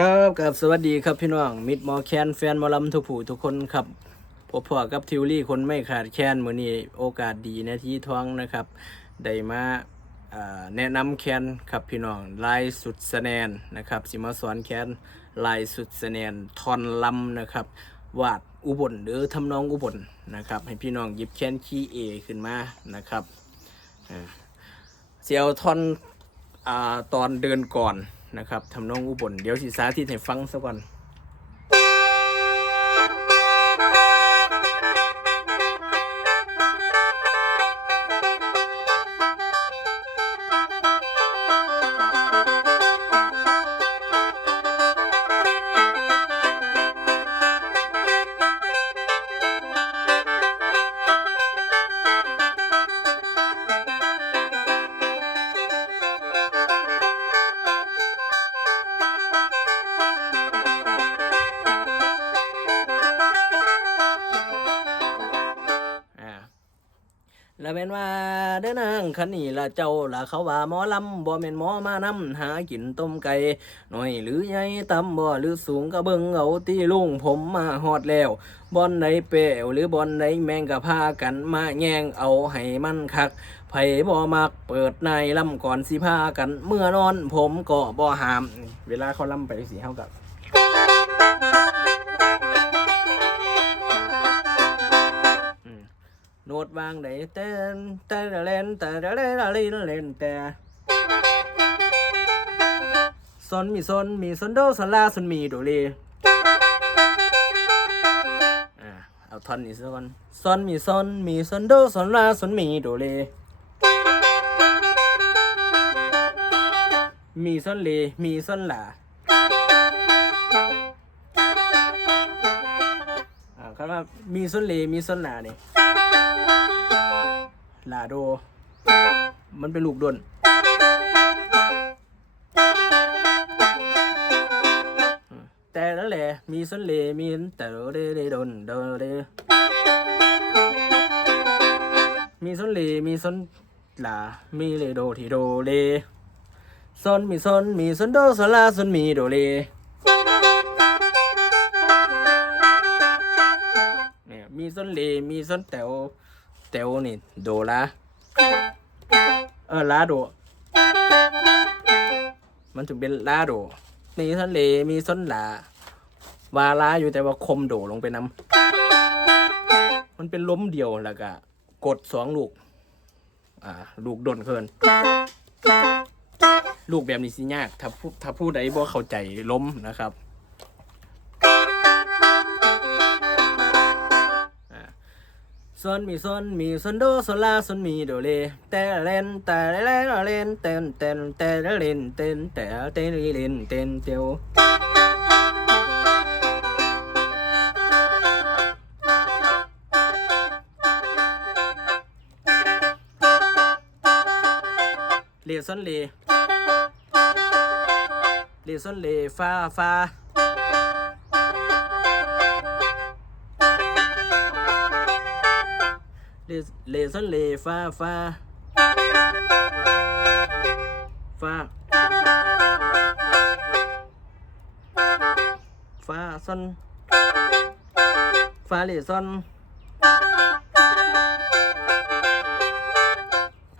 ครับกับสวัสดีครับพี่น้องมิดมอแคนแฟนมอลำทุกผู้ทุกคนครับพบพอกับทิวลี่คนไม่ขาดแคนมือนี้โอกาสดีนะที่ท้องนะครับได้มาาแนะนำแคนครับพี่น้องลายสุดสแนนนะครับสิมาสอนแคนลายสุดสแนนทอนลำนะครับวาดอุบลหรือทำนองอุบลนะครับ ให้พี่น้องหยิบแคนคีย์เอขึ้นมานะครับเสียวทอนอตอนเดินก่อน นะครับทำนองอุบลเดี๋ยวสิสาธิตให้ฟังสักวัน แม่นว่าเด้อนางคันนี้ละเจ้าละเขาว่าหมอลำบ่แม่นหมอมานำหากินต้มไก่หน้อยหรือใหญ่ต่ำบ่หรือสูงก็เบิ่งเอาตีลุงผมมาฮอดแล้วบอนใดเปวหรือบอนใดแมงก็พากันมาแย่งเอาให้มันคักไผบ่มักเปิดในลำก่อนสิพากัน เมื่อนอนผมก็บ่หาม เวลาเขาลำไปสิเฮากับ โน้ตวางได้เต้นแต่ละเล่นแต่เล่นละเล่นเล่นแต่ซนมีซนมีซนโดซนลาซนมีโดเรอ่เอาท่อนนี้ซะก่อนซนมีซนมีซนโดซนลาซนมีโดเรมีซนเลมีซนลาอ่าคำว่ามีซนเลมีซนลาเนี่ย ลาโด มันเป็นลูกดนแต่ล้วแหละมีสนเลมีนแต่โดเดเดดนโดเดมีสนเลมีสนลามีเลโดที่โดเลสนมีสนมีสนโดสนลาสนมีโดเลเนี่ยมีส้นเลมีส้นแต๋ว เตวนี่โดลาเออลาโด มันถึงเป็นลาโดมีส้นเลมีส้นลาวาลาอยู่แต่ว่าคมโดลงไปนำมันเป็นล้มเดียวแล้วก็กดสองลูก อ่า ลูกดนเคินลูกแบบนี้สิยาก ถ้าผู้ถ้าผู้ใดบ่เข้าใจล้มนะครับ ซอนมีซอนมีซอนโดซอนลาซอนมีโดเลแต่เล่นแต่เล่น เลซอนเลซอนเลฟาฟาฟาฟาฟาฟาซอนฟาเลซอน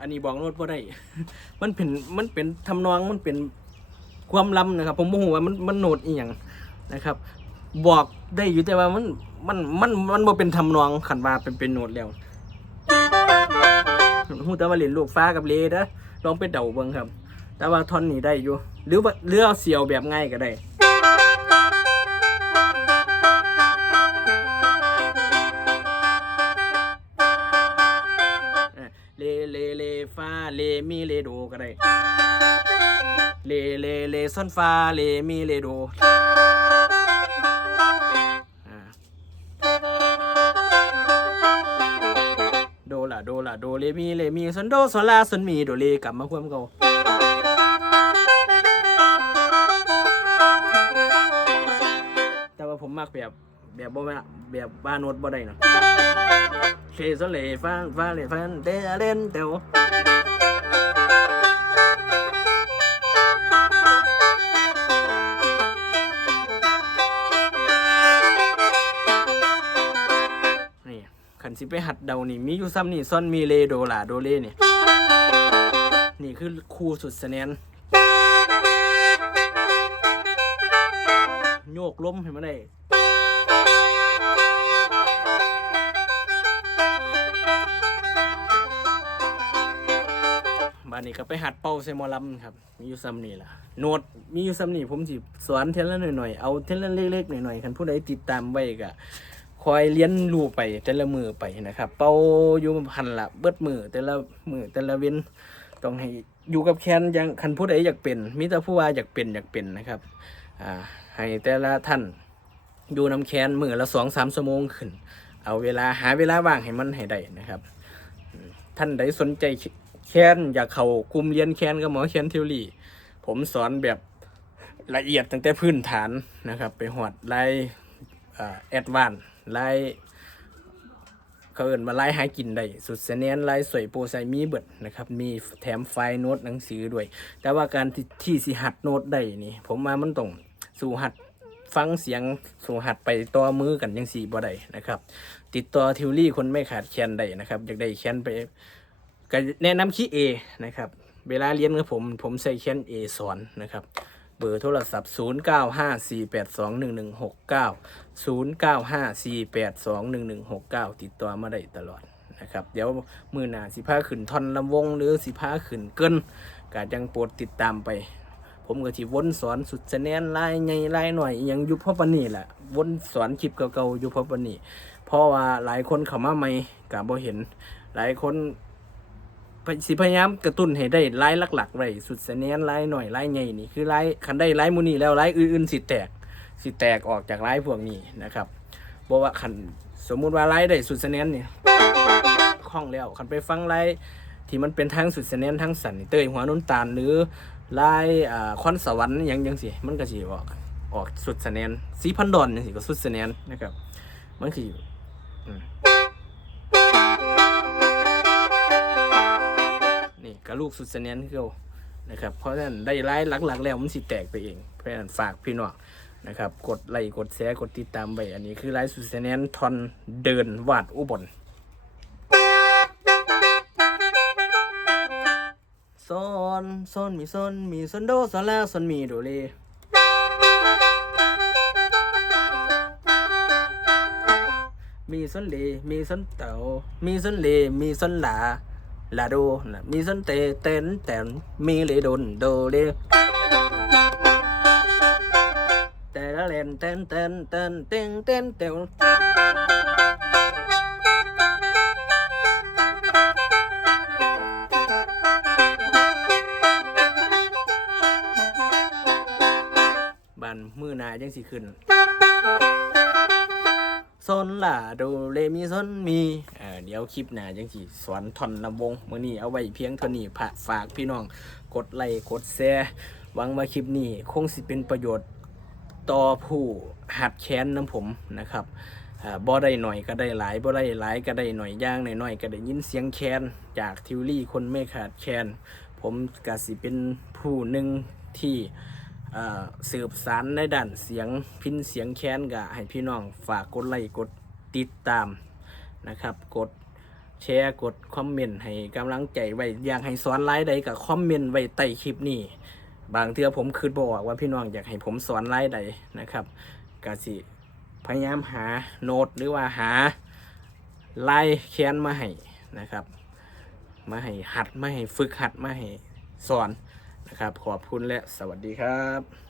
อันนี้บอกโน้ตบ่ได้ มันเป็น มันเป็นทำนอง มันเป็นความล้ำนะครับ ผมบ่ฮู้ว่ามัน มันโน้ตอีหยังนะครับ บอกได้อยู่แต่ว่ามัน มัน มัน มันบ่เป็นทำนองขันว่าเป็นเป็นโน้ตแล้ว หูแต่ว่าเล่นลูกฟ้ากับเลนะลองไปเดาเบิ่งครับ แต่ว่าท่อนนี้ได้อยู่ หรือว่าเรือเอาเสียวแบบง่ายก็ได้เอ่เลเลเลฟ้าเลมีเลโดก็ได้เลเลเลซอนฟ้าเลมีเลโด โดละโดละโดเลมีเลมีซอนโดซอนลาซอนมีโดเลกลับมาควมเก่าแต่ว่าผมมักแบบแบบบ่แม่นแบบบ้านโนดบ่ได้เนาะเคซอนเลฟังฟังเลฟังเดเล่นเตวอ สิไปหัดเดานี่มีอยู่ซ้ำนี่ซ่อนมีเลโดลาโดเลนี่นี่คือครูสุดเสนนโยกล้มเห็นไหมได้บานนี้ก็ไปหัดเป่าใส่หมอลำครับ มีอยู่ซ้ำนี่ล่ะ โน้ตมีอยู่ซ้ำนี่ผมสิสอนเทละหน่อยๆ เอาเทละเล็กๆหน่อยๆคันผู้ใดติดตามไว้ก็ คอยเรียนรู้ไปแต่ละมือไปนะครับ เป่าอยู่พันละเบิดมือแต่ละมือแต่ละเว้นต้องให้อยู่กับแคนยังคันผู้ใดอยากเป็นมิต่ผู้ว่าอยากเป็นอยากเป็นนะครับอ่าให้แต่ละท่านอยู่น้ำแคนมือละสองสามชั่วโมงขึ้น เอาเวลาหาเวลาว่างให้มันให้ได้นะครับ ท่านใดสนใจแคนอยากเข้ากลุ่มเรียนแคนกับหมอแค้นทิวรี่ ผมสอนแบบละเอียดตั้งแต่พื้นฐานนะครับ ไปหอดไล่แอดวาน ไล่เขาเอินมาไล่หากินได้สุดเสนียนไล่สวยโปรไซมีเบิดนะครับมีแถมไฟล์โน้ตหนังสือด้วย แต่ว่าการที่ที่สิหัดโน้ตได้นี่ ผมมามันต้องสู่หัดฟังเสียงสู่หัดไปต่อมือกันยังสี่บ่ได้นะครับ ติดต่อทิวรี่คนไม่ขาดแคลนได้นะครับอยากได้แคลนไปก็แนะนำคีเอนะครับเวลาเรียนกับผมผมใส่แคลนเอสอนนะครับเบอร์โทรศัพท์ 0 0 9 5 4 8 2 1 1 6 9 ติดต่อมาได้ตลอดนะครับ เดี๋ยวมือหนาสิพาขึ้นทอนลำวง หรือสิพาขึ้นเกินก็จังโปรดติดตามไป ผมก็ที่วนสอนสุดจะแนนลายใหญ่ลายหน่อยอยังยุบพ่อปนนี่แหละวนสอนคลิปเก่าๆยุบพ่อปนนี่เพราะว่าหลายคนเข้ามาใหม่กับบ่เห็น หลายคนสิพยายามกระตุ้นให้ได้ลายหลักๆไว้สุดจะแนนลายหน่อยลายใหญ่นี่คือลายคันได้ลายมูนี่แล้วลายอื่นๆสิแตก สิแตกออกจากลายพวกนี้นะครับบอกว่าคันสมมุติว่าลายได้สุดจะแนนนี่คล่องแล้วคันไปฟังลายที่มันเป็นทางสุดเสนนทางสันเตยหัวนุ่นตาลหรือลายอ่คอนสวรรค์ยังยังสิมันก็สิออกออกสุดเสนนสีพันดอนนี่สิก็สุดเสนนนะครับ มันคืออืมนี่กระลูกสุดเสนนคือเก่านะครับเพราะฉะนั้นได้ไล่หลักๆแล้วมันสิแตกไปเองเพราะฉะนั้นฝากพี่น้อง นะครับ กดไลค์กดแชร์กดติดตามไปอันนี้คือไลฟ์สุดเสนนทอนเดินวาดอุบลซอนซอนมีซอนมีซอนโดซอนลาซอนมีโดเลมีซอนเลมีซอนเตามีซอนเลมีซอนลาลาโดมีซอนเตเต้นแตนมีเลโดนโดเล แต่ละเลนเต้นเต้นเต้นเต้นเต้นเต้นบันมือนาจังสิขึ้นซนล่าโดเรมีซนมีเออเดี๋ยวคลิปหน้าจังสิสอนทอนลำวงมื้อนี้เอาไว้เพียงเท่านี้ฝาฝากพี่น้อง กดไลค์กดแชร์หวังว่าคลิปนี้คงสิเป็นประโยชน์ ต่อผู้หัดแค้นน้ำผมนะครับบ่ได้หน่อยก็ได้หลายบ่ได้หลายก็ได้หน่อยย่างหน่อยๆก็ได้ยินเสียงแค้นจากทิวลี่คนไม่ขาดแค้นผมก็สิเป็นผู้หนึ่งที่สืบสารในด้านเสียงพินเสียงแค้นกะให้พี่น้องฝากกดไลค์กดติดตามนะครับ กดแชร์กดคอมเมนต์ให้กำลังใจไว้อยากให้สอนไลฟ์ใดกับคอมเมนต์ไว้ใต้คลิปนี้ บางเทื่อผมคืดบอกว่าพี่น้องอยากให้ผมสอนไล่ใดนะครับกสิพยายามหาโน้ตหรือว่าหาไลฟ์แค้นมาให้นะครับ มาให้หัดมาให้ฝึกหัดมาให้สอนนะครับ ขอบคุณและสวัสดีครับ